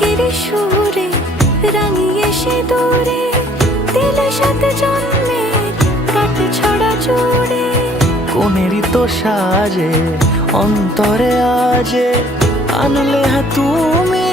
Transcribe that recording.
বিদায়ের সুরে রাঙিয়ে সে দূরে দিলে সাথে জন্মের কাট ছড়া জুড়ে। কোনেরই তো সাজে অন্তরে আজে আনলে তুমি